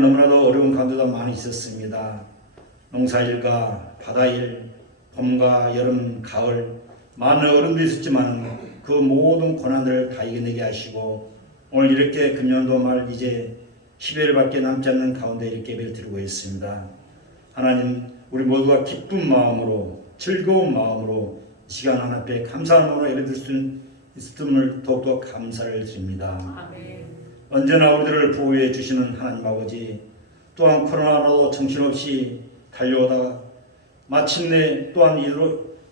너무나도 어려운 가운데도 많이 있었습니다. 농사일과 바다일, 봄과 여름, 가을 많은 어려움도 있었지만 그 모든 고난을 다 이겨내게 하시고 오늘 이렇게 금년도 말 이제 10여일밖에 남지 않는 가운데 이렇게 예배를 드리고 있습니다. 하나님, 우리 모두가 기쁜 마음으로 즐거운 마음으로 이 시간 하나 앞에 감사한 마음으로 예배드릴 수 있음을 더욱더 감사를 드립니다. 아멘. 언제나 우리들을 보호해 주시는 하나님 아버지, 또한 코로나로 정신없이 달려오다가 마침내 또한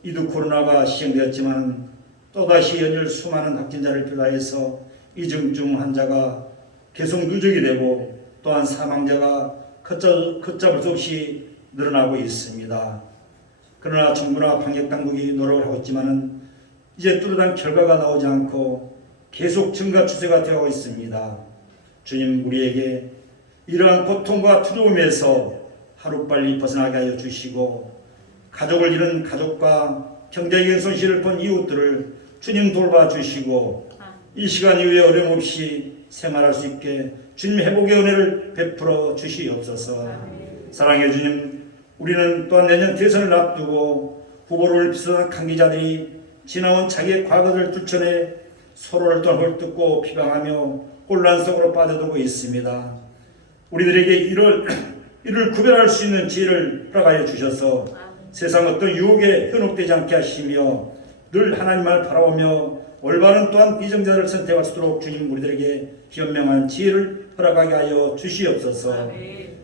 이두 코로나가 시행되었지만 또다시 연일 수많은 확진자를 비롯해서 이중증 환자가 계속 누적이 되고 또한 사망자가 걷잡을 수 없이 늘어나고 있습니다. 그러나 정부나 방역당국이 노력을 하고 있지만 이제 뚜렷한 결과가 나오지 않고 계속 증가 추세가 되어 있습니다. 주님, 우리에게 이러한 고통과 두려움에서 하루빨리 벗어나게 하여 주시고 가족을 잃은 가족과 경제적인 손실을 본 이웃들을 주님 돌봐 주시고 이 시간 이후에 어려움 없이 생활할 수 있게 주님 회복의 은혜를 베풀어 주시옵소서. 사랑해 주님, 우리는 또한 내년 대선을 앞두고 후보를 비롯한 강기자들이 지나온 자기의 과거를 뚫쳐내 서로를 또한 헐뜯고 비방하며 혼란 속으로 빠져들고 있습니다. 우리들에게 이를 구별할 수 있는 지혜를 허락하여 주셔서 세상 어떤 유혹에 현혹되지 않게 하시며 늘 하나님을 바라보며 올바른 또한 비정자를 선택할 수 있도록 주님 우리들에게 현명한 지혜를 허락하게 하여 주시옵소서.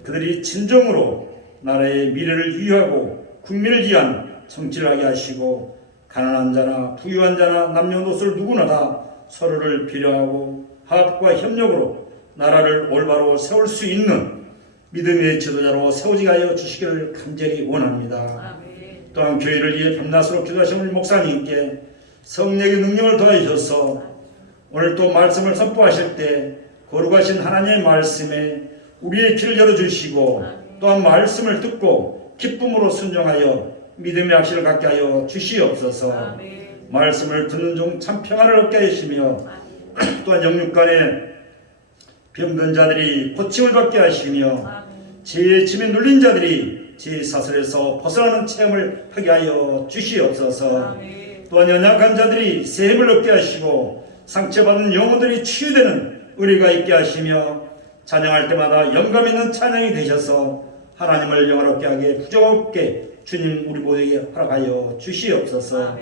그들이 진정으로 나라의 미래를 위하고 국민을 위한 정치를 하게 하시고 가난한 자나 부유한 자나 남녀노소 누구나 다 서로를 배려하고 화합과 협력으로 나라를 올바로 세울 수 있는 믿음의 지도자로 세워지게 하여 주시기를 간절히 원합니다. 또한 교회를 위해 밤낮으로 기도하신 우리 목사님께 성령의 능력을 더하셔서 오늘 또 말씀을 선포하실 때 거룩하신 하나님의 말씀에 우리의 길을 열어주시고 또한 말씀을 듣고 기쁨으로 순종하여 믿음의 확신을 갖게 하여 주시옵소서. 말씀을 듣는 중 참 평안을 얻게 하시며 또한 영육간에 병든 자들이 고침을 받게 하시며 죄의 짐에 눌린 자들이 죄의 사슬에서 벗어나는 체험을 하게 하여 주시옵소서. 또한 연약한 자들이 새 힘을 얻게 하시고 상처받은 영혼들이 치유되는 의리가 있게 하시며 찬양할 때마다 영감 있는 찬양이 되셔서 하나님을 영화롭게 하게 부정없게 주님 우리 모두에게 허락하여 주시옵소서.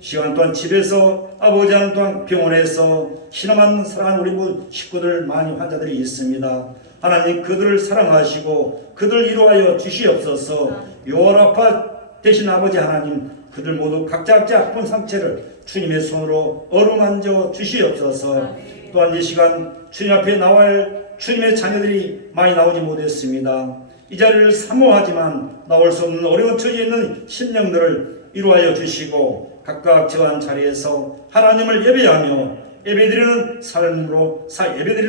시간 또한 집에서 아버지 하는 또한 병원에서 신음한 사랑하는 우리 모두 식구들 많이 환자들이 있습니다. 하나님 그들을 사랑하시고 그들 위로하여 주시옵소서. 요라파 되신 아버지 하나님 그들 모두 각자 아픈 상처를 주님의 손으로 어루만져 주시옵소서. 또한 이 시간 주님 앞에 나와야 할 주님의 자녀들이 많이 나오지 못했습니다. 이 자리를 사모하지만 나올 수 없는 어려운 처지에 있는 심령들을 위로하여 주시고 각각 처한 자리에서 하나님을 예배하며 예배드리는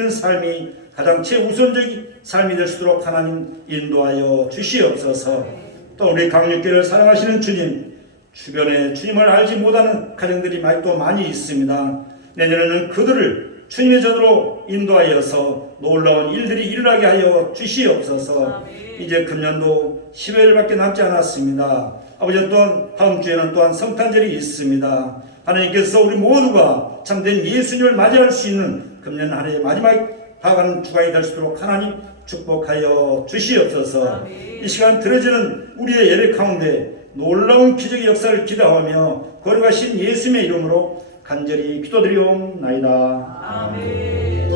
삶이 가장 최우선적인 삶이 될 수 있도록 하나님 인도하여 주시옵소서. 또 우리 강육교를 사랑하시는 주님, 주변에 주님을 알지 못하는 가정들이 또 많이 있습니다. 내년에는 그들을 주님의 전으로 인도하여서 놀라운 일들이 일어나게 하여 주시옵소서. 이제 금년도 10여일밖에 남지 않았습니다. 아버지 또한 다음 주에는 또한 성탄절이 있습니다. 하나님께서 우리 모두가 참된 예수님을 맞이할 수 있는 금년 한 해의 마지막 다가가는 주간이 될 수 있도록 하나님 축복하여 주시옵소서. 이 시간 들어지는 우리의 예배 가운데 놀라운 기적의 역사를 기도하며 거룩하신 예수님의 이름으로 간절히 기도드리옵나이다. 아멘.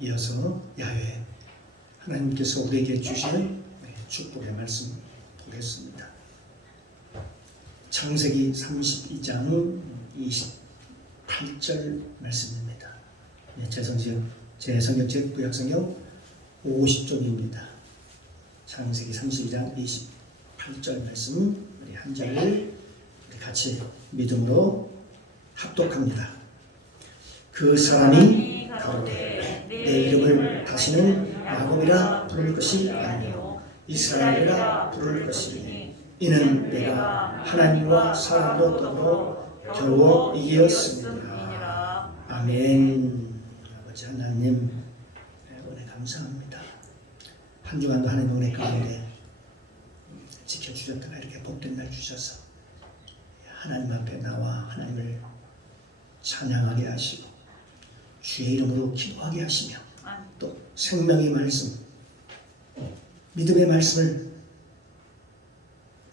이어서 야훼 하나님께서 우리에게 주시는 축복의 말씀 보겠습니다. 창세기 32장 28절 말씀입니다. 제 성경 구약성경 50쪽입니다. 창세기 32장 28절 말씀 우리 한 절을 같이 믿음으로 합독합니다. 그 사람이 가로되 내 이름을 다시는 야곱이라 부를 것이 아니요 이스라엘이라 부를 것이니 이는 내가 하나님과 사람도 더불어 겨우 이기었습니다. 아멘. 아버지 하나님 은혜 감사합니다. 한 주간도 하나님 은혜 가운데 지켜주셨다가 이렇게 복된 날 주셔서 하나님 앞에 나와 하나님을 찬양하게 하시고 주의 이름으로 기도하게 하시며 또 생명의 말씀, 믿음의 말씀을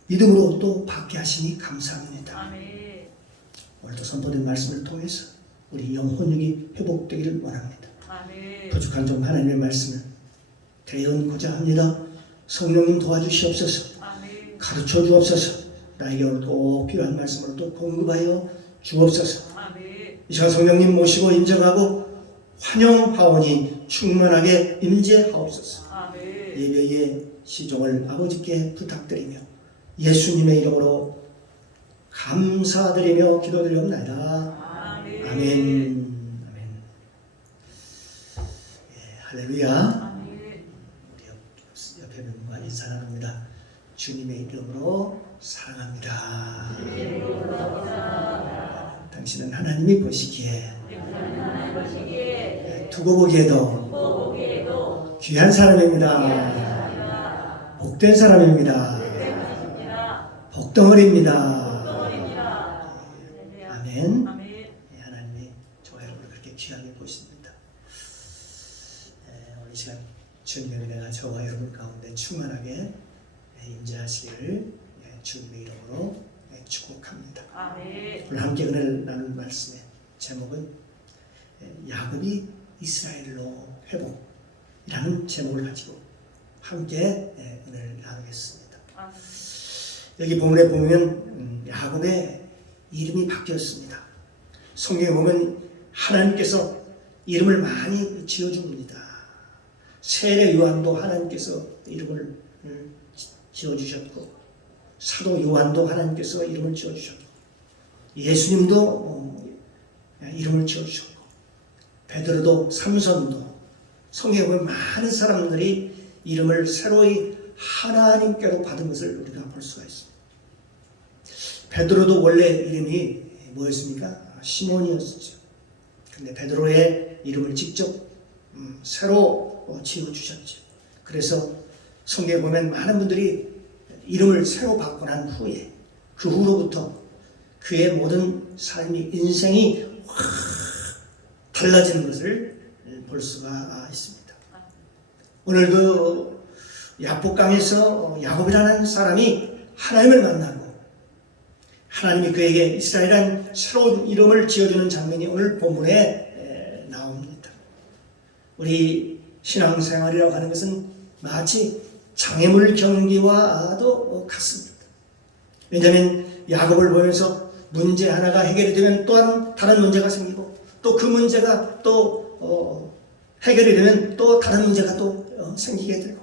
믿음으로 또 받게 하시니 감사합니다. 오늘도 선포된 말씀을 통해서 우리 영혼력이 회복되기를 원합니다. 부족한 좀 하나님의 말씀을 대언고자 합니다. 성령님 도와주시옵소서. 가르쳐 주옵소서. 나에게 오늘 또 필요한 말씀을 또 공급하여 주옵소서. 이 시간 성령님 모시고 인정하고 환영하오니 충만하게 임재하옵소서. 예배의 시종을 아버지께 부탁드리며 예수님의 이름으로 감사드리며 기도드리옵나이다. 아멘. 할렐루야. 우리 옆에 분과 인사 나눕니다. 주님의 이름으로 사랑합니다. 당신은 하나님이 보시기에 두고 보기에도 귀한 사람입니다. 복된 사람입니다. 복덩어리입니다. 아멘. 하나님이 저와 여러분을 그렇게 귀하게 보십니다. 오늘 이 시간 주님의 은혜가 저와 여러분 가운데 충만하게 임재하시기를 주님의 이름으로 축복합니다. 오늘 함께 은혜를 나눌 말씀의 제목은 야곱이 이스라엘로 회복이라는 제목을 가지고 함께 은혜를 나누겠습니다. 여기 본문에 보면 야곱의 이름이 바뀌었습니다. 성경에 보면 하나님께서 이름을 많이 지어줍니다. 세례 요한도 하나님께서 이름을 지어주셨고 사도 요한도 하나님께서 이름을 지어주셨고 예수님도 이름을 지어주셨고 베드로도 삼손도 성경에 보면 많은 사람들이 이름을 새로이 하나님께로 받은 것을 우리가 볼 수가 있습니다. 베드로도 원래 이름이 뭐였습니까? 시몬이었죠. 근데 베드로의 이름을 직접 새로 지어주셨죠. 그래서 성경에 보면 많은 분들이 이름을 새로 받고 난 후에 그 후로부터 그의 모든 삶이 인생이 확 달라지는 것을 볼 수가 있습니다. 오늘 그 야복강에서 야곱이라는 사람이 하나님을 만나고 하나님이 그에게 이스라엘이라는 새로운 이름을 지어주는 장면이 오늘 본문에 나옵니다. 우리 신앙생활이라고 하는 것은 마치 장애물 경기와도 같습니다. 왜냐하면 야곱을 보면서 문제 하나가 해결이 되면 또한 다른 문제가 생기고 또 그 문제가 또 해결이 되면 또 다른 문제가 또 생기게 되고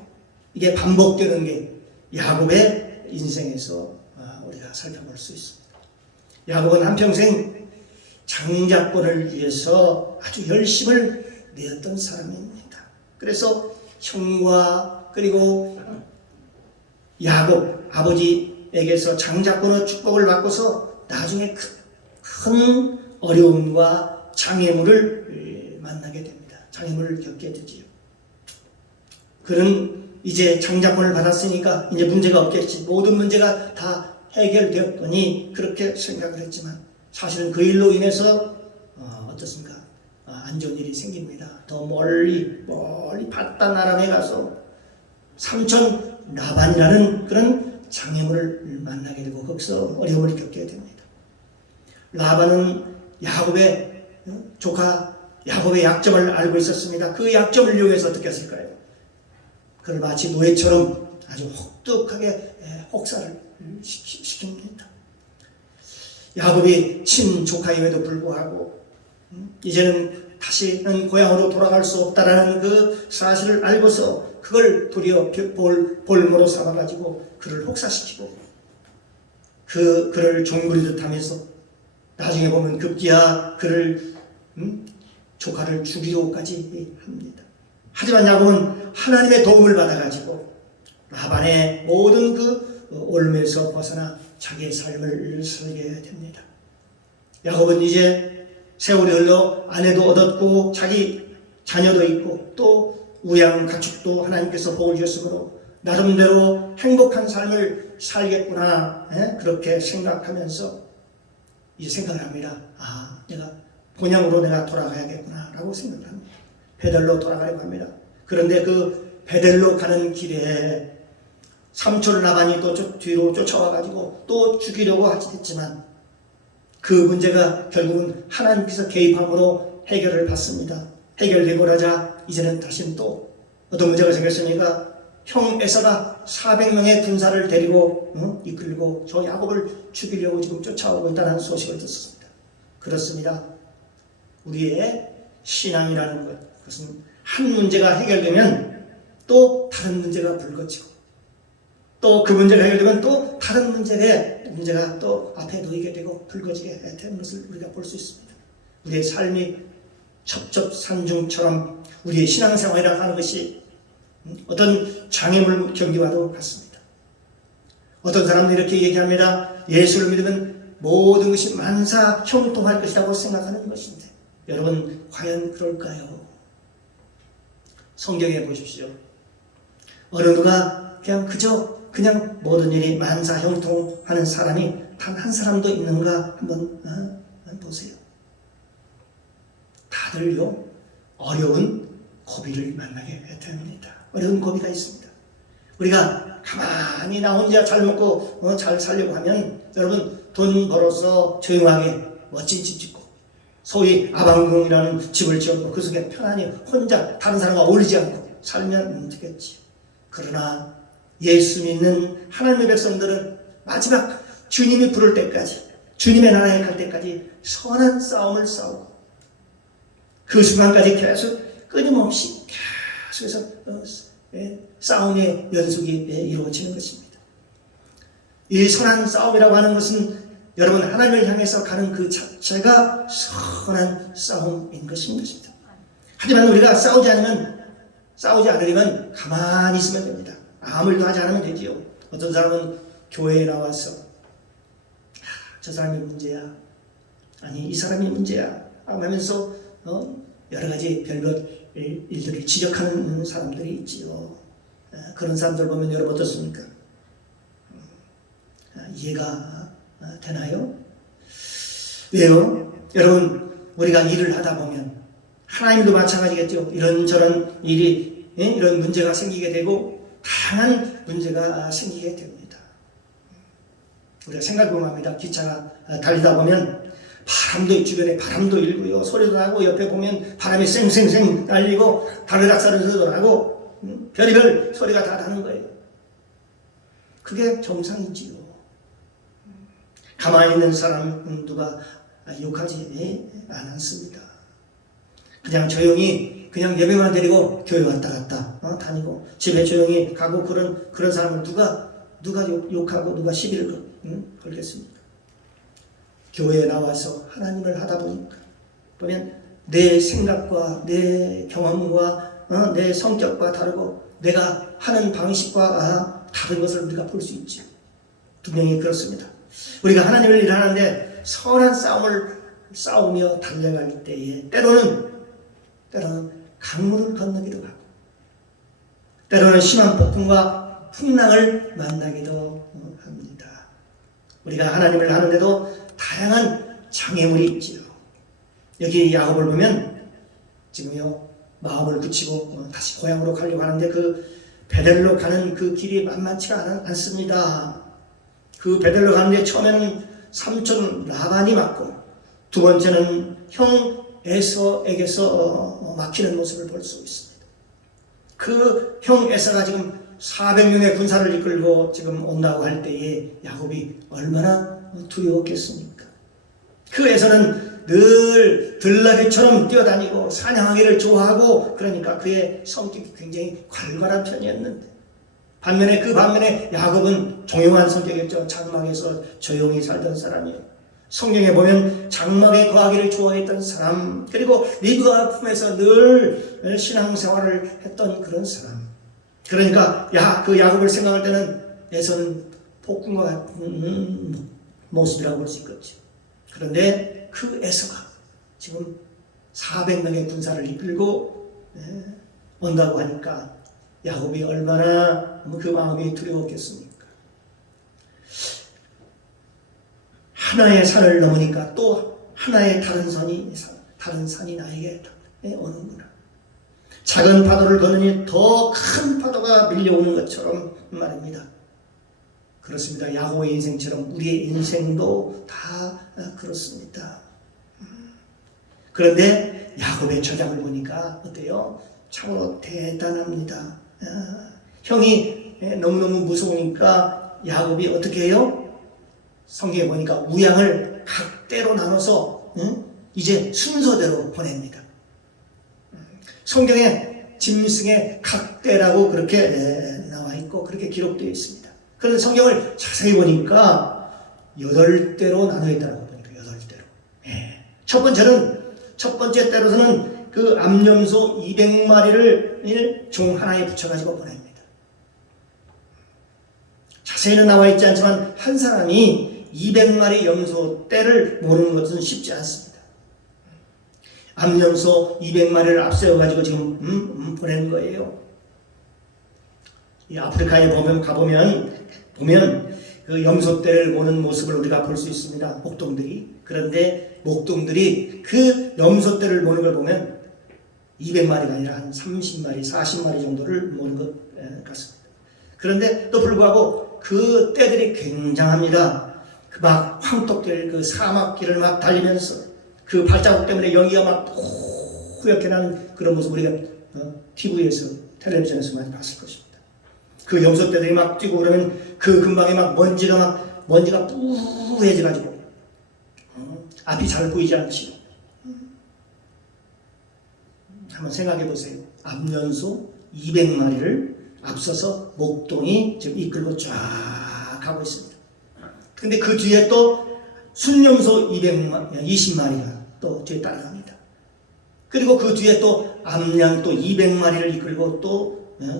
이게 반복되는 게 야곱의 인생에서 우리가 살펴볼 수 있습니다. 야곱은 한평생 장자권을 위해서 아주 열심을 내었던 사람입니다. 그래서 형과 그리고 야곱 아버지에게서 장자권의 축복을 받고서 나중에 큰 어려움과 장애물을 만나게 됩니다. 장애물을 겪게 되지요. 그는 이제 장자권을 받았으니까 이제 문제가 없겠지. 모든 문제가 다 해결되었더니 그렇게 생각을 했지만 사실은 그 일로 인해서 어떻습니까? 안 좋은 일이 생깁니다. 더 멀리 바단 아람에 가서 삼촌 라반이라는 그런 장애물을 만나게 되고 거기서 어려움을 겪게 됩니다. 라반은 야곱의 조카 야곱의 약점을 알고 있었습니다. 그 약점을 이용해서 어떻게 했을까요? 그를 마치 노예처럼 아주 혹독하게 혹사를 시킵니다. 야곱이 친조카임에도 불구하고 이제는 다시는 고향으로 돌아갈 수 없다라는 그 사실을 알고서 그걸 도리어 볼모로 삼아가지고 그를 혹사시키고 그를 종부리듯 하면서 나중에 보면 급기야 그를 조카를 죽이려고까지 합니다. 하지만 야곱은 하나님의 도움을 받아가지고 라반의 모든 그 올무에서 벗어나 자기의 삶을 살게 됩니다. 야곱은 이제 세월이 흘러 아내도 얻었고 자기 자녀도 있고 또 우양 가축도 하나님께서 복을 주셨으므로 나름대로 행복한 삶을 살겠구나, 그렇게 생각하면서 이제 생각을 합니다. 내가 본향으로 내가 돌아가야겠구나 라고 생각을 합니다. 베델로 돌아가려고 합니다. 그런데 그 베델로 가는 길에 삼촌 라반이 또 뒤로 쫓아와가지고 또 죽이려고 했지만 그 문제가 결국은 하나님께서 개입함으로 해결을 받습니다. 해결되고 나자 이제는 다시 또 어떤 문제가 생겼습니까? 형 에사가 400명의 군사를 데리고 이끌고 저 야곱을 죽이려고 지금 쫓아오고 있다는 소식을 듣습니다. 그렇습니다. 우리의 신앙이라는 것, 그것은 한 문제가 해결되면 또 다른 문제가 불거지고 또 그 문제가 해결되면 또 다른 문제가 또 앞에 놓이게 되고 불거지게 되는 것을 우리가 볼 수 있습니다. 우리의 삶이 첩첩산중처럼 우리의 신앙생활이라고 하는 것이 어떤 장애물 경기와도 같습니다. 어떤 사람들이 이렇게 얘기합니다. 예수를 믿으면 모든 것이 만사 형통할 것이라고 생각하는 것인데 여러분 과연 그럴까요? 성경에 보십시오. 어느 누가 그냥 모든 일이 만사 형통하는 사람이 단 한 사람도 있는가 한번 보세요. 다들요 어려운 고비를 만나게 됩니다. 어려운 고비가 있습니다. 우리가 가만히 나 혼자 잘 먹고 잘 살려고 하면 여러분 돈 벌어서 조용하게 멋진 집 짓고 소위 아방궁이라는 집을 지었고 그 속에 편안히 혼자 다른 사람과 어울리지 않고 살면 되겠지. 그러나 예수 믿는 하나님의 백성들은 마지막 주님이 부를 때까지 주님의 나라에 갈 때까지 선한 싸움을 싸우고 그 순간까지 계속 끊임없이 계속해서 싸움의 연속이 이루어지는 것입니다. 이 선한 싸움이라고 하는 것은 여러분 하나님을 향해서 가는 그 자체가 선한 싸움인 것입니다. 하지만 우리가 싸우지 않으려면 가만히 있으면 됩니다. 아무 일도 하지 않으면 되지요. 어떤 사람은 교회에 나와서 저 사람이 문제야, 아니 이 사람이 문제야 하면서 여러 가지 별별 일들을 지적하는 사람들이 있지요. 그런 사람들 보면 여러분 어떻습니까? 이해가 되나요? 왜요? 여러분 우리가 일을 하다 보면 하나님도 마찬가지겠죠. 이런저런 일이 이런 문제가 생기게 되고 다양한 문제가 생기게 됩니다. 우리가 생각해보면 합니다. 기차가 달리다 보면 주변에 바람도 일고요. 소리도 나고 옆에 보면 바람이 쌩쌩쌩 날리고 다르락 소리도 나고 별의별 소리가 다 나는 거예요. 그게 정상이지요. 가만히 있는 사람 누가 욕하지 않습니다. 그냥 조용히 그냥 예배만 드리고 교회 왔다 갔다 다니고 집에 조용히 가고 그런 사람을 누가 욕하고 누가 시비를 걸겠습니까? 교회에 나와서 하나님을 하다 보면 내 생각과 내 경험과 내 성격과 다르고 내가 하는 방식과 다른 것을 우리가 볼 수 있지. 분명히 그렇습니다. 우리가 하나님을 일하는데 선한 싸움을 싸우며 달려갈 때에 때로는 강물을 건너기도 하고 때로는 심한 폭풍과 풍랑을 만나기도 합니다. 우리가 하나님을 하는데도 다양한 장애물이 있지요. 여기 야곱을 보면 지금요 마음을 굳히고 다시 고향으로 가려고 하는데 그 베델로 가는 그 길이 만만치가 않습니다. 그 베델로 가는데 처음에는 삼촌 라반이 맞고 두 번째는 형 에서에게서 막히는 모습을 볼 수 있습니다. 그 형 에서가 지금 400명의 군사를 이끌고 지금 온다고 할 때에 야곱이 얼마나 두려웠겠습니까? 그 에서는 늘 들나귀처럼 뛰어다니고 사냥하기를 좋아하고 그러니까 그의 성격이 굉장히 괄괄한 편이었는데 반면에 야곱은 조용한 성격이었죠. 장막에서 조용히 살던 사람이에요. 성경에 보면 장막에 거하기를 좋아했던 사람, 그리고 리브가 품에서 늘 신앙생활을 했던 그런 사람. 그러니까 그 야곱을 생각할 때는 에서는 폭군과 같은 모습이라고 볼 수 있겠죠. 그런데 그 에서가 지금 400명의 군사를 이끌고 온다고 하니까 야곱이 얼마나 그 마음이 두려웠겠습니까? 하나의 산을 넘으니까 또 하나의 다른 산이 나에게 오는구나. 작은 파도를 거느니 더 큰 파도가 밀려오는 것처럼 말입니다. 그렇습니다. 야곱의 인생처럼 우리의 인생도 다 그렇습니다. 그런데 야곱의 저작을 보니까 어때요? 참으로 대단합니다. 형이 너무너무 무서우니까 야곱이 어떻게 해요? 성경에 보니까 우양을 각대로 나눠서 이제 순서대로 보냅니다. 성경에 짐승의 각대라고 그렇게 나와 있고 그렇게 기록되어 있습니다. 그런데 성경을 자세히 보니까 8대로 나눠 있다고 보니까 8대로. 첫 번째 때로서는 그 암염소 200마리를 종 하나에 붙여가지고 보냅니다. 자세히는 나와 있지 않지만 한 사람이 200마리 염소 떼를 모는 것은 쉽지 않습니다. 암염소 200마리를 앞세워가지고 지금 보낸 거예요. 이 아프리카에 가보면 그 염소 떼를 모는 모습을 우리가 볼 수 있습니다. 목동들이. 그런데 목동들이 그 염소 떼를 모는 걸 보면 200마리가 아니라 한 30마리, 40마리 정도를 모는 것 같습니다. 그런데 또 불구하고 그 떼들이 굉장합니다. 막 황토길 그 사막길을 막 달리면서 그 발자국 때문에 연기가 막 뿌옇게 난 그런 모습 우리가 TV에서 텔레비전에서 많이 봤을 것입니다. 그 염소떼들이 막 뛰고 그러면 그 근방에 막 먼지가 뿌해져가지고 앞이 잘 보이지 않지. 한번 생각해 보세요. 암연소 200마리를 앞서서 목동이 지금 이끌고 쫙 가고 있습니다. 근데 그 뒤에 또 순염소 20마리가 또 뒤에 따라갑니다. 그리고 그 뒤에 또 암양 또 200마리를 이끌고 또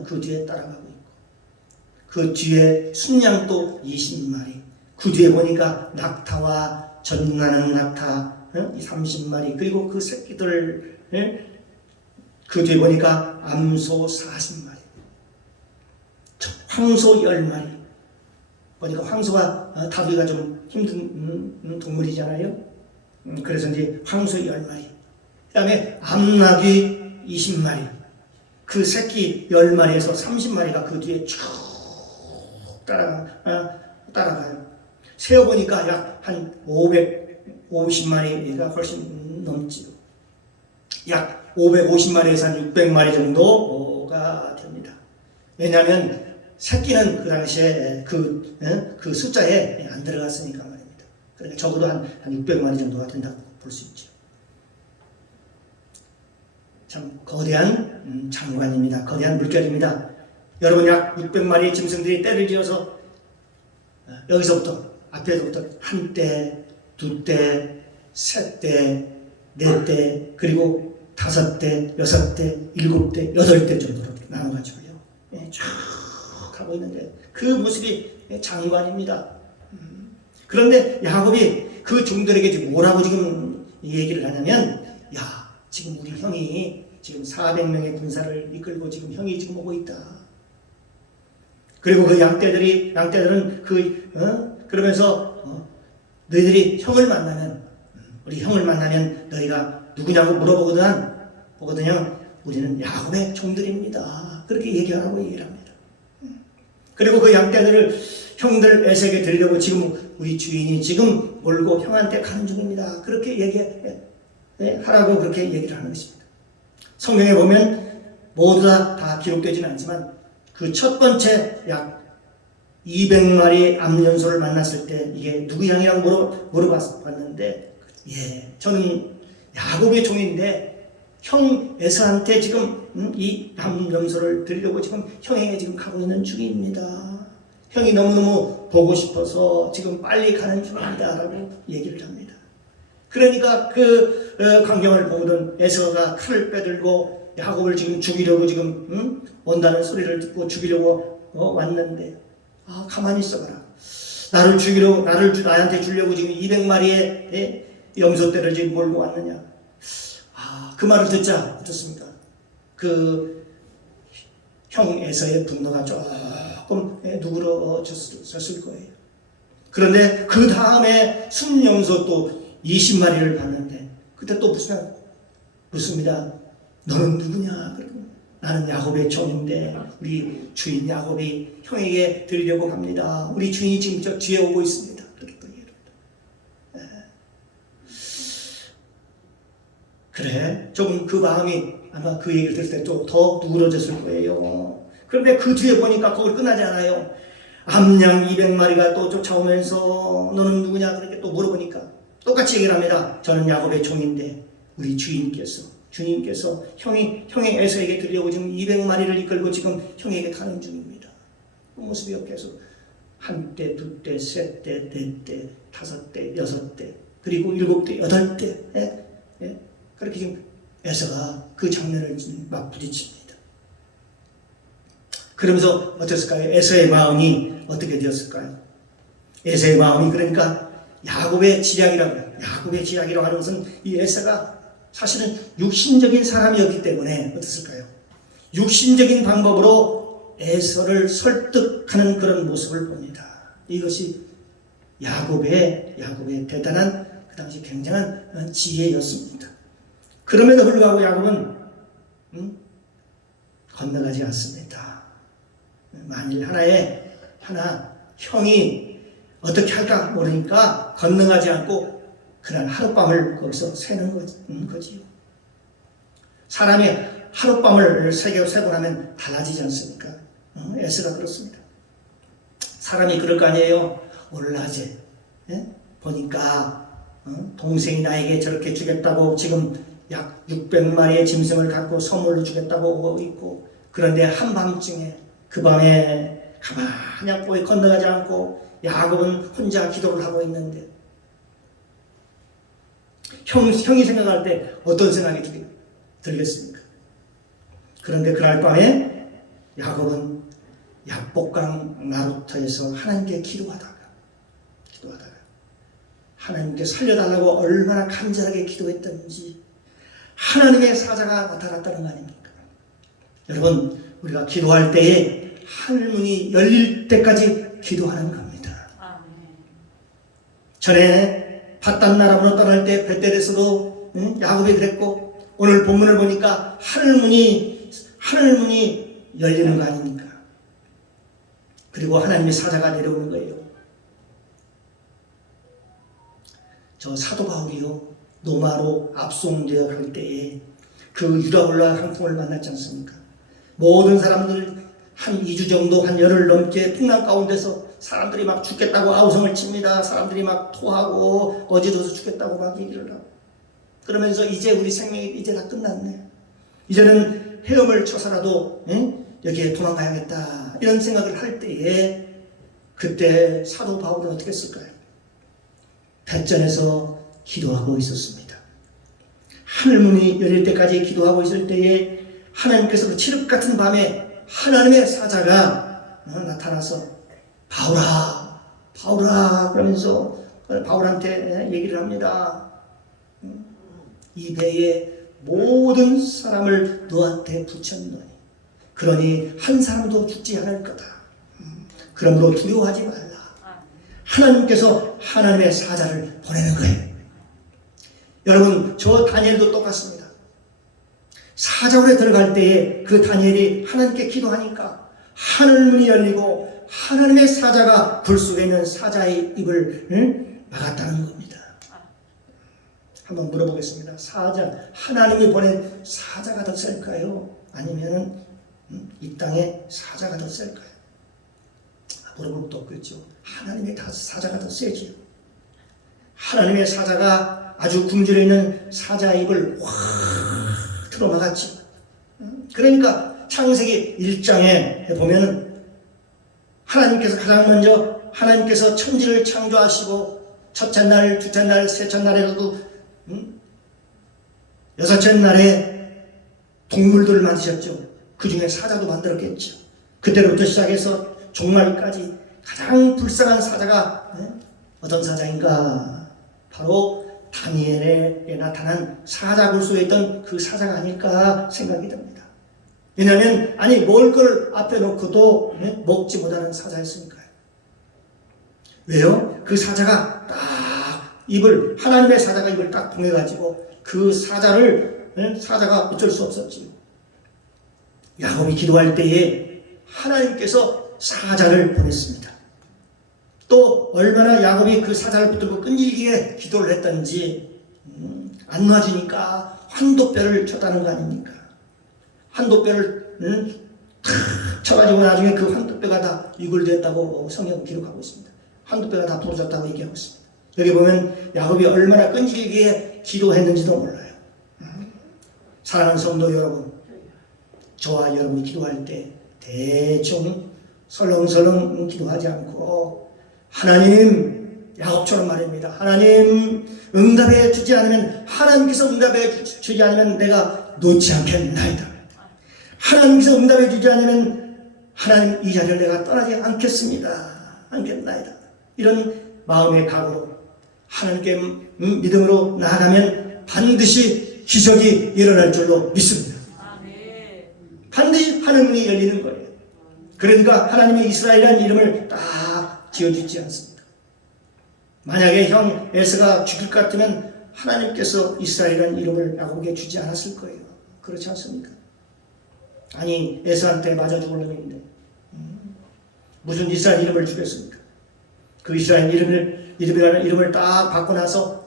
그 뒤에 따라가고 있고, 그 뒤에 순양 또 20마리, 그 뒤에 보니까 낙타와 전나는 낙타 30마리, 그리고 그 새끼들, 그 뒤에 보니까 암소 40마리, 황소 10마리. 보니까 황소가 다루기가 좀 힘든 동물이잖아요. 그래서 이제 황소 10마리. 그 다음에 암나귀 20마리. 그 새끼 10마리에서 30마리가 그 뒤에 쭉 따라가요. 세어보니까 약 한 550마리가 훨씬 넘지요. 약 550마리에서 한 600마리 정도가 됩니다. 왜냐하면 새끼는 그 당시에 그 숫자에 안 들어갔으니까 말입니다. 그러니까 적어도 한 600마리 정도가 된다고 볼 수 있죠. 참 거대한 장관입니다. 거대한 물결입니다. 여러분 약 600마리 짐승들이 떼를 지어서 여기서부터 앞에서부터 한 떼, 두 떼, 세 떼, 네 떼, 그리고 5떼, 6떼, 7떼, 8떼 정도로 나눠가지고요. 쭉 하고 있는데 그 모습이 장관입니다. 그런데 야곱이 그 종들에게 지금 뭐라고 지금 얘기를 하냐면, 야, 지금 우리 형이 지금 400명의 군사를 이끌고 지금 형이 지금 오고 있다. 그리고 그 양떼들은 그러면서 너희들이 형을 만나면, 우리 형을 만나면 너희가 누구냐고 물어보거든요. 우리는 야곱의 종들입니다. 그렇게 얘기하라고 얘기를 합니다. 그리고 그 양떼들을 형들 에색에 드리려고 지금 우리 주인이 지금 몰고 형한테 가는 중입니다. 그렇게 하라고 그렇게 얘기를 하는 것입니다. 성경에 보면 모두 다 기록되지는 않지만 그 첫 번째 약 200마리 암연소를 만났을 때 이게 누구 양이라고 물어봤는데, 저는 야곱의 종인데 형 에서한테 지금 이 감염소를 드리려고 지금 형에게 지금 가고 있는 중입니다. 형이 너무너무 보고 싶어서 지금 빨리 가는 중입니다. 라고 얘기를 합니다. 그러니까 그 광경을 보던 에서가 칼을 빼들고 야곱을 지금 죽이려고 지금 온다는 소리를 듣고 죽이려고 왔는데 가만히 있어봐라. 나를 죽이려고 나한테 주려고 지금 200마리의 염소떼를 지금 몰고 왔느냐. 그 말을 듣자 어떻습니까? 그 형 에서의 분노가 조금 누그러졌을 거예요. 그런데 그 다음에 순염소 또 20마리를 봤는데 그때 또 묻습니다. 너는 누구냐? 나는 야곱의 종인데 우리 주인 야곱이 형에게 드리려고 갑니다. 우리 주인이 지금 저 뒤에 오고 있습니다. 그렇게 또 얘기합니다. 그래, 조금 그 마음이 아마 그 얘기를 들을 때 또 더 누그러졌을 거예요. 그런데 그 뒤에 보니까 거기 끝나지 않아요. 암양 200마리가 또 쫓아오면서 너는 누구냐? 그렇게 또 물어보니까 똑같이 얘기를 합니다. 저는 야곱의 종인데 우리 주님께서 형의 에서에게 드리려고 지금 200마리를 이끌고 지금 형에게 가는 중입니다. 그 모습이 계속 한 대, 두 대, 세 대, 네 대, 다섯 대, 여섯 대, 그리고 일곱 대, 여덟 대. 그렇게 지금 에서가 그 장면을 막 부딪힙니다. 그러면서 어땠을까요? 에서의 마음이 어떻게 되었을까요? 에서의 마음이 그러니까 야곱의 지략이라고 해요. 야곱의 지략이라고 하는 것은 이 에서가 사실은 육신적인 사람이었기 때문에 어땠을까요? 육신적인 방법으로 에서를 설득하는 그런 모습을 봅니다. 이것이 야곱의 대단한 그 당시 굉장한 지혜였습니다. 그럼에도 불구하고 야곱은 건너가지 않습니다. 만일 하나 형이 어떻게 할까 모르니까 건너가지 않고 그날 하룻밤을 거기서 새는 거지요. 사람이 하룻밤을 새고 나면 달라지지 않습니까? 에스가 그렇습니다. 사람이 그럴 거 아니에요. 오늘 낮에 보니까 동생이 나에게 저렇게 주겠다고 지금 약 600마리의 짐승을 갖고 선물로 주겠다고 오고 있고, 그런데 한밤중에 그 밤에 가만히 앉고 건너가지 않고 야곱은 혼자 기도를 하고 있는데 형이 생각할 때 어떤 생각이 들겠습니까? 그런데 그날 밤에 야곱은 야복강 나루터에서 하나님께 기도하다가 하나님께 살려달라고 얼마나 간절하게 기도했던지 하나님의 사자가 나타났다는 거 아닙니까? 여러분, 우리가 기도할 때에 하늘문이 열릴 때까지 기도하는 겁니다. 전에 바단 나라로 떠날 때 베델에서도 야곱이 그랬고, 오늘 본문을 보니까 하늘문이 열리는 거 아닙니까? 그리고 하나님의 사자가 내려오는 거예요. 저 사도 바울이요, 노마로 압송되어 갈 때에 그 유라올라 항풍을 만났지 않습니까? 모든 사람들 한 2주 정도, 한 열흘 넘게 풍랑 가운데서 사람들이 막 죽겠다고 아우성을 칩니다. 사람들이 막 토하고 어지러워서 죽겠다고 막 얘기를 하고, 그러면서 이제 우리 생명이 이제 다 끝났네, 이제는 헤엄을 쳐서라도 여기에 도망가야겠다, 이런 생각을 할 때에 그때 사도 바울은 어떻게 했을까요? 뱃전에서 기도하고 있었습니다. 하늘문이 열릴 때까지 기도하고 있을 때에 하나님께서 그 칠흑 같은 밤에 하나님의 사자가 나타나서 바울아 그러면서 바울한테 얘기를 합니다. 이 배에 모든 사람을 너한테 붙였노니 그러니 한 사람도 죽지 않을 거다. 그러므로 두려워하지 말라. 하나님께서 하나님의 사자를 보내는 거예요. 여러분, 저 다니엘도 똑같습니다. 사자굴에 들어갈 때에 그 다니엘이 하나님께 기도하니까 하늘문이 열리고 하나님의 사자가 불 속에 있는 사자의 입을 막았다는 겁니다. 한번 물어보겠습니다. 하나님이 보낸 사자가 더 셀까요? 아니면 이 땅에 사자가 더 셀까요? 물어볼 것도 없겠죠. 하나님의 사자가 더 세지요. 하나님의 사자가 아주 굶주려 있는 사자의 입을 확 틀어막았지. 그러니까 창세기 1장에 보면은 하나님께서 가장 먼저 하나님께서 천지를 창조하시고 첫째 날, 둘째 날, 셋째 날에도 여섯째 날에 동물들을 만드셨죠. 그 중에 사자도 만들었겠죠. 그때부터 시작해서 종말까지 가장 불쌍한 사자가 어떤 사자인가? 바로 다니엘에 나타난 사자 굴소에 있던 그 사자가 아닐까 생각이 듭니다. 왜냐하면 먹을 걸 앞에 놓고도 먹지 못하는 사자였으니까요. 왜요? 그 사자가 딱 하나님의 사자가 입을 딱 통해가지고 그 사자가 어쩔 수 없었지요. 야곱이 기도할 때에 하나님께서 사자를 보냈습니다. 또 얼마나 야곱이 그 사자를 붙들고 끈질기게 기도를 했던지 안 놔주니까 환도뼈를 쳤다는 거 아닙니까? 환도뼈를 탁 쳐가지고 나중에 그 환도뼈가 다 이골됐다고 성경은 기록하고 있습니다. 환도뼈가 다 부러졌다고 얘기하고 있습니다. 여기 보면 야곱이 얼마나 끈질기게 기도했는지도 몰라요. 사랑하는 성도 여러분, 저와 여러분이 기도할 때 대충 설렁설렁 기도하지 않고 하나님, 야곱처럼 말입니다. 하나님 응답해 주지 않으면, 하나님께서 응답해 주지 않으면 내가 놓지 않겠나이다. 하나님께서 응답해 주지 않으면 하나님 이 자리를 내가 떠나지 않겠나이다. 이런 마음의 각오로 하나님께 믿음으로 나아가면 반드시 기적이 일어날 줄로 믿습니다. 반드시 하늘문이 열리는 거예요. 그러니까 하나님이 이스라엘이라는 이름을 딱 지어주지 않습니다. 만약에 형 에서가 죽일 것 같으면 하나님께서 이스라엘이라는 이름을 야곱에게 주지 않았을 거예요. 그렇지 않습니까? 아니, 에서한테 맞아 죽을 놈인데 무슨 이스라엘 이름을 주겠습니까? 그 이스라엘 이름이라는 이름을 딱 받고 나서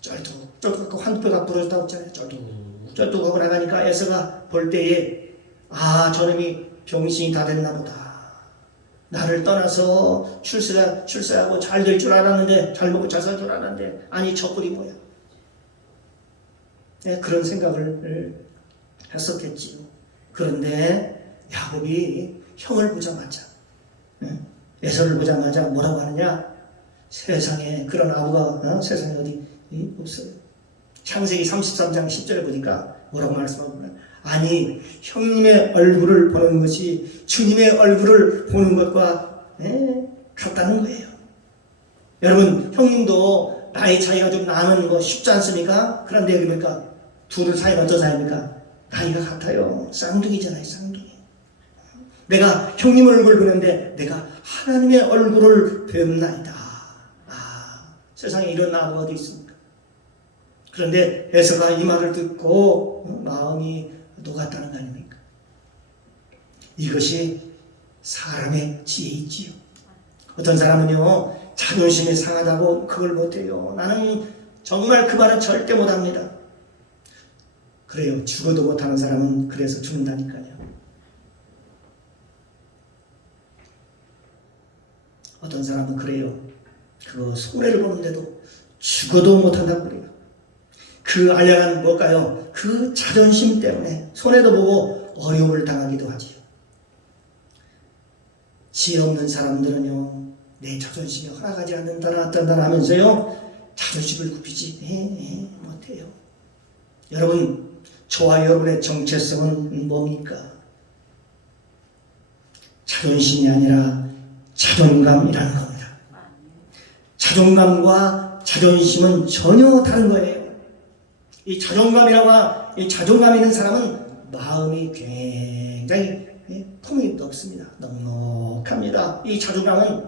쩔뚝 환도뼈가 부러졌다고 했잖아요. 쩔뚝 하고 나가니까 에서가 볼 때에 저놈이 병신이 다 됐나 보다. 나를 떠나서 출세하고 잘 될 줄 알았는데, 잘 먹고 잘 살 줄 알았는데, 아니 저 꼴이 뭐야. 그런 생각을 했었겠지요. 그런데 야곱이 형을 보자마자, 에서를 보자마자 뭐라고 하느냐? 세상에 그런 아부가 세상에 어디 없어요. 창세기 33장 10절에 보니까 뭐라고 말씀하냐면, 아니 형님의 얼굴을 보는 것이 주님의 얼굴을 보는 것과 같다는 거예요. 여러분, 형님도 나이 차이가 좀 나는 거 쉽지 않습니까? 그런데 여기 보니까 둘 사이는 어떤 사이입니까? 나이가 같아요. 쌍둥이잖아요, 쌍둥이. 내가 형님 얼굴을 보는데 내가 하나님의 얼굴을 뵙나이다. 세상에 이런 나무가 어디 있습니까? 그런데 에서가 이 말을 듣고 마음이 녹았다는 거 아닙니까? 이것이 사람의 지혜이지요. 어떤 사람은요, 자존심이 상하다고 그걸 못해요. 나는 정말 그 말은 절대 못합니다. 그래요. 죽어도 못하는 사람은 그래서 죽는다니까요. 어떤 사람은 그래요. 그 손해를 보는데도 죽어도 못한다고 그래요. 그 알량한 뭘까요? 그 자존심 때문에 손해도 보고 어려움을 당하기도 하지요. 지혜 없는 사람들은요, 내 자존심이 허락하지 않는다나 어떤다나 하면서요, 자존심을 굽히지 못해요. 여러분, 저와 여러분의 정체성은 뭡니까? 자존심이 아니라 자존감이라는 겁니다. 자존감과 자존심은 전혀 다른 거예요. 이 자존감 있는 사람은 마음이 굉장히 품이 없습니다. 넉넉합니다. 이 자존감은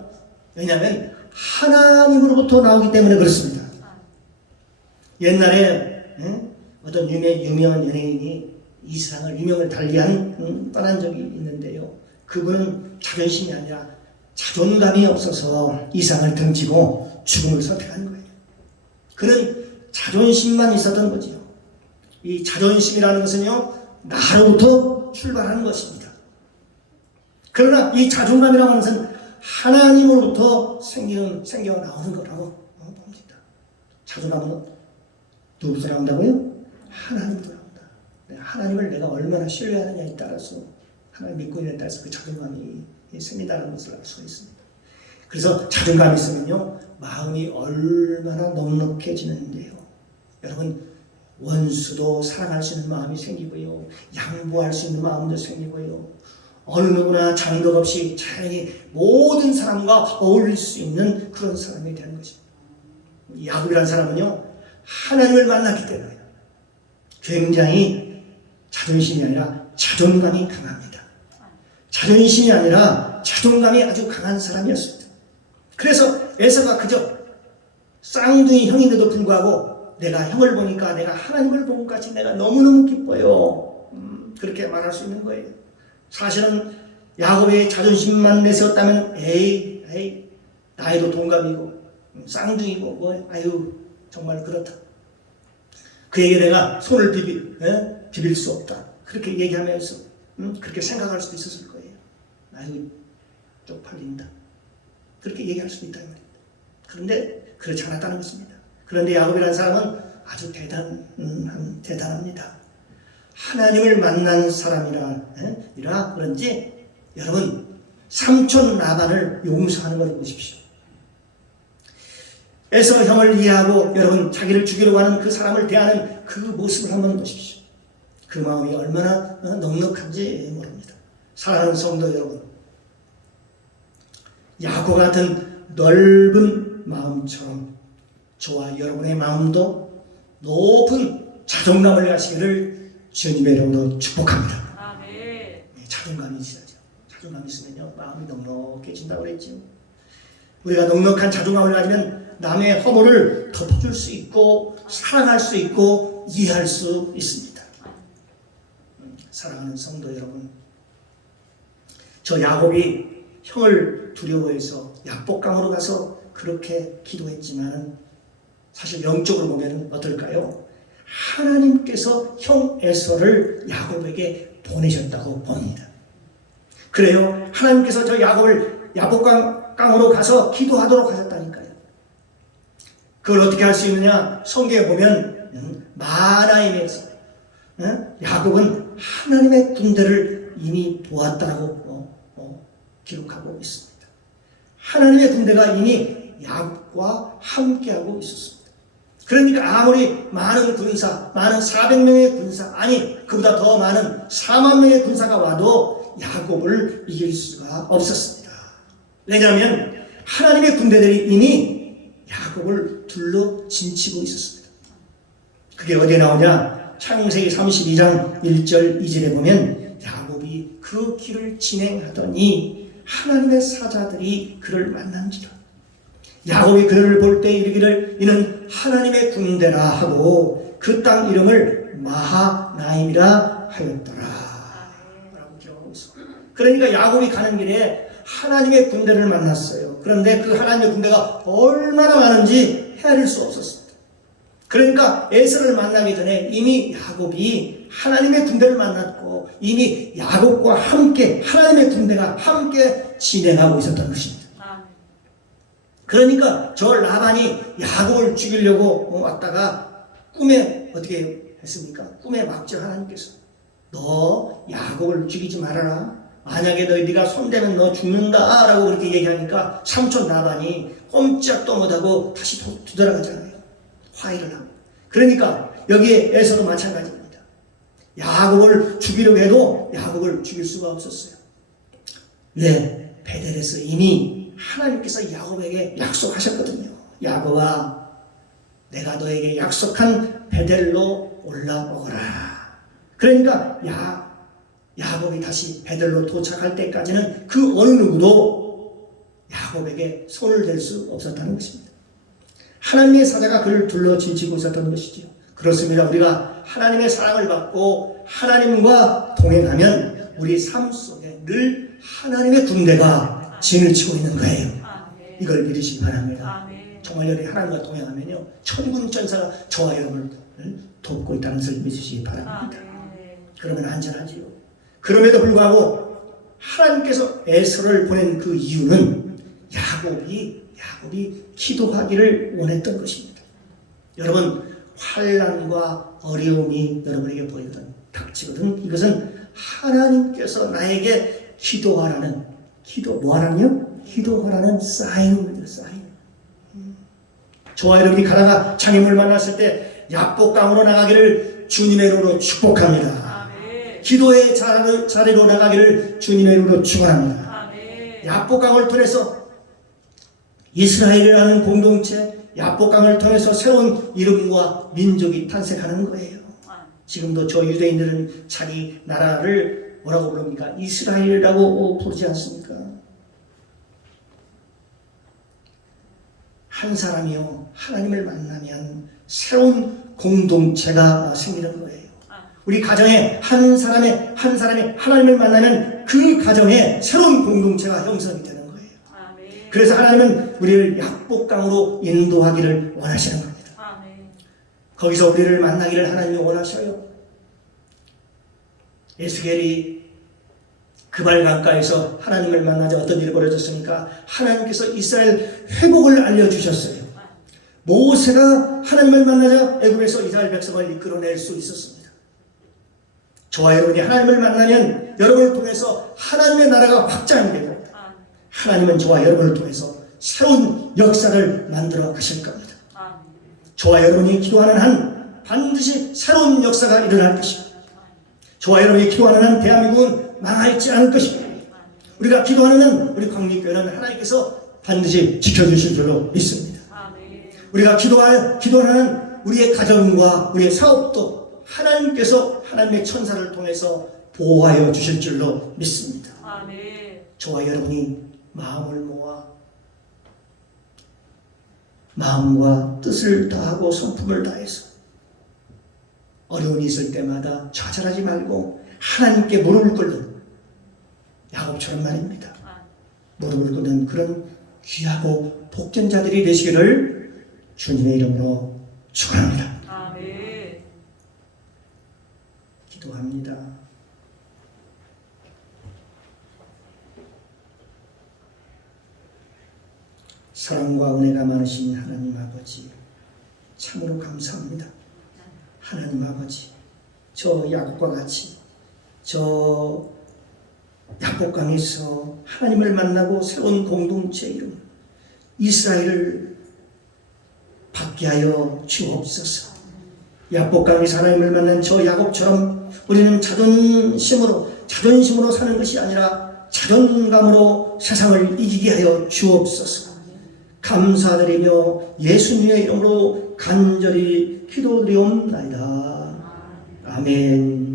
왜냐하면 하나님으로부터 나오기 때문에 그렇습니다. 옛날에 어떤 유명한 연예인이 이 세상을 유명을 달리한 떠난 적이 있는데요. 그분은 자존심이 아니라 자존감이 없어서 이 세상을 등지고 죽음을 선택한 거예요. 그는 자존심만 있었던 거지요. 이 자존심이라는 것은요, 나로부터 출발하는 것입니다. 그러나 이 자존감이라고 하는 것은 하나님으로부터 생겨 나오는 거라고 봅니다. 자존감은 누구부터 나온다고요? 하나님부터 나옵니다. 하나님을 내가 얼마나 신뢰하느냐에 따라서, 하나님 믿고 있느냐에 따라서 그 자존감이 생긴다는 것을 알 수가 있습니다. 그래서 자존감이 있으면요, 마음이 얼마나 넉넉해지는데요. 여러분, 원수도 사랑할 수 있는 마음이 생기고요, 양보할 수 있는 마음도 생기고요, 어느 누구나 장벽 없이 자연히 모든 사람과 어울릴 수 있는 그런 사람이 되는 것입니다. 야곱이라는 사람은요, 하나님을 만났기 때문에 굉장히 자존심이 아니라 자존감이 강합니다. 자존심이 아니라 자존감이 아주 강한 사람이었습니다. 그래서 에서가 그저 쌍둥이 형인데도 불구하고 내가 형을 보니까 내가 하나님을 본 것 같이 내가 너무너무 기뻐요. 그렇게 말할 수 있는 거예요. 사실은 야곱의 자존심만 내세웠다면 에이 나이도 동갑이고 쌍둥이고 뭐 아유 정말 그렇다. 그에게 내가 손을 비빌 수 없다. 그렇게 얘기하면서 그렇게 생각할 수도 있었을 거예요. 아유 쪽팔린다. 그렇게 얘기할 수도 있다는 말입니다. 그런데 그렇지 않았다는 것입니다. 그런데 야곱이라는 사람은 아주 대단합니다. 하나님을 만난 사람이라 그런지 여러분 삼촌 라반을 용서하는 것을 보십시오. 에서 형을 이해하고 여러분 자기를 죽이려고 하는 그 사람을 대하는 그 모습을 한번 보십시오. 그 마음이 얼마나 넉넉한지 모릅니다. 사랑하는 성도 여러분, 야곱 같은 넓은 마음처럼 저와 여러분의 마음도 높은 자존감을 가시기를 주님의 이름으로 축복합니다. 아멘. 자존감이 있어야죠. 자존감이 있으면요 마음이 넉넉해진다고 그랬죠. 우리가 넉넉한 자존감을 가지면 남의 허물을 덮어줄 수 있고 사랑할 수 있고 이해할 수 있습니다. 사랑하는 성도 여러분, 저 야곱이 형을 두려워해서 약복강으로 가서 그렇게 기도했지만 사실 영적으로 보면 어떨까요? 하나님께서 형 에서를 야곱에게 보내셨다고 봅니다. 그래요. 하나님께서 저 야곱을 야복강으로 가서 기도하도록 하셨다니까요. 그걸 어떻게 할 수 있느냐? 성경에 보면 마나임에서 야곱은 하나님의 군대를 이미 보았다고 기록하고 있습니다. 하나님의 군대가 이미 야곱과 함께하고 있었습니다. 그러니까 아무리 많은 군사, 많은 400명의 군사, 아니 그보다 더 많은 4만 명의 군사가 와도 야곱을 이길 수가 없었습니다. 왜냐하면 하나님의 군대들이 이미 야곱을 둘러 진치고 있었습니다. 그게 어디에 나오냐? 창세기 32장 1절 2절에 보면 야곱이 그 길을 진행하더니 하나님의 사자들이 그를 만난지라. 야곱이 그를 볼 때 이르기를 이는 하나님의 군대라 하고 그 땅 이름을 마하나임이라 하였더라. 라고 기록하고 있습니다. 그러니까 야곱이 가는 길에 하나님의 군대를 만났어요. 그런데 그 하나님의 군대가 얼마나 많은지 헤아릴 수 없었습니다. 그러니까 에서를 만나기 전에 이미 야곱이 하나님의 군대를 만났고 이미 야곱과 함께 하나님의 군대가 함께 진행하고 있었던 것입니다. 그러니까 저 라반이 야곱을 죽이려고 왔다가 꿈에 어떻게 했습니까? 꿈에 막죠. 하나님께서 너 야곱을 죽이지 말아라. 만약에 네가 손대면 너 죽는다 라고 그렇게 얘기하니까 삼촌 라반이 꼼짝도 못하고 다시 뒤돌아가잖아요. 화해를 하고. 그러니까 여기에서도 마찬가지입니다. 야곱을 죽이려고 해도 야곱을 죽일 수가 없었어요. 왜? 베델에서 이미 하나님께서 야곱에게 약속하셨거든요. 야곱아, 내가 너에게 약속한 베델로 올라오거라. 그러니까 야곱이 다시 베델로 도착할 때까지는 그 어느 누구도 야곱에게 손을 댈 수 없었다는 것입니다. 하나님의 사자가 그를 둘러 진치고 있었던 것이죠. 그렇습니다. 우리가 하나님의 사랑을 받고 하나님과 동행하면 우리 삶 속에 늘 하나님의 군대가 진을 치고 있는 거예요. 이걸 믿으시기 바랍니다. 정말 여러분이 하나님과 동행하면요 천군 천사가 저와 여러분을 돕고 있다는 것을 믿으시기 바랍니다. 그러면 안전하지요. 그럼에도 불구하고 하나님께서 에서를 보낸 그 이유는 야곱이 기도하기를 원했던 것입니다. 여러분 환난과 어려움이 여러분에게 보이거든 닥치거든 이것은 하나님께서 나에게 기도하라는 기도하라는 사인입니다. 사인. 저와 여러분이 가다가 장애물 만났을 때 약복강으로 나가기를 주님의 이름으로 축복합니다. 기도의 자리로 나가기를 주님의 이름으로 축원합니다. 약복강을 통해서 이스라엘이라는 공동체, 약복강을 통해서 새로운 이름과 민족이 탄생하는 거예요. 지금도 저 유대인들은 자기 나라를 뭐라고 부릅니까? 이스라엘이라고 부르지 않습니까? 한 사람이요 하나님을 만나면 새로운 공동체가 생기는 거예요. 우리 가정에 한 사람이 하나님을 만나면 그 가정에 새로운 공동체가 형성이 되는 거예요. 그래서 하나님은 우리를 약복강으로 인도하기를 원하시는 겁니다. 거기서 우리를 만나기를 하나님이 원하셔요. 에스겔이 그발 강가에서 하나님을 만나자 어떤 일이 벌어졌습니까? 하나님께서 이스라엘 회복을 알려주셨어요. 모세가 하나님을 만나자 애굽에서 이스라엘 백성을 이끌어낼 수 있었습니다. 저와 여러분이 하나님을 만나면 여러분을 통해서 하나님의 나라가 확장이 되고 하나님은 저와 여러분을 통해서 새로운 역사를 만들어 가실 겁니다. 저와 여러분이 기도하는 한 반드시 새로운 역사가 일어날 것입니다. 저와 여러분이 기도하는 한 대한민국은 망하지 않을 것입니다. 우리가 기도하는 한 우리 광립교회는 하나님께서 반드시 지켜주실 줄로 믿습니다. 우리가 기도하는 한 우리의 가정과 우리의 사업도 하나님께서 하나님의 천사를 통해서 보호하여 주실 줄로 믿습니다. 저와 여러분이 마음을 모아 마음과 뜻을 다하고 성품을 다해서 어려움이 있을 때마다 좌절하지 말고 하나님께 무릎을 꿇는 야곱처럼 말입니다. 무릎을 꿇는 그런 귀하고 복된 자들이 되시기를 주님의 이름으로 축원합니다. 기도합니다. 사랑과 은혜가 많으신 하나님 아버지, 참으로 감사합니다. 하나님 아버지, 저 야곱과 같이 저 약복강에서 하나님을 만나고 새로운 공동체 이름 이스라엘을 받게 하여 주옵소서. 약복강에서 하나님을 만난 저 야곱처럼 우리는 자존심으로 사는 것이 아니라 자존감으로 세상을 이기게 하여 주옵소서. 감사드리며 예수님의 이름으로 간절히 기도드리옵나이다. 아멘.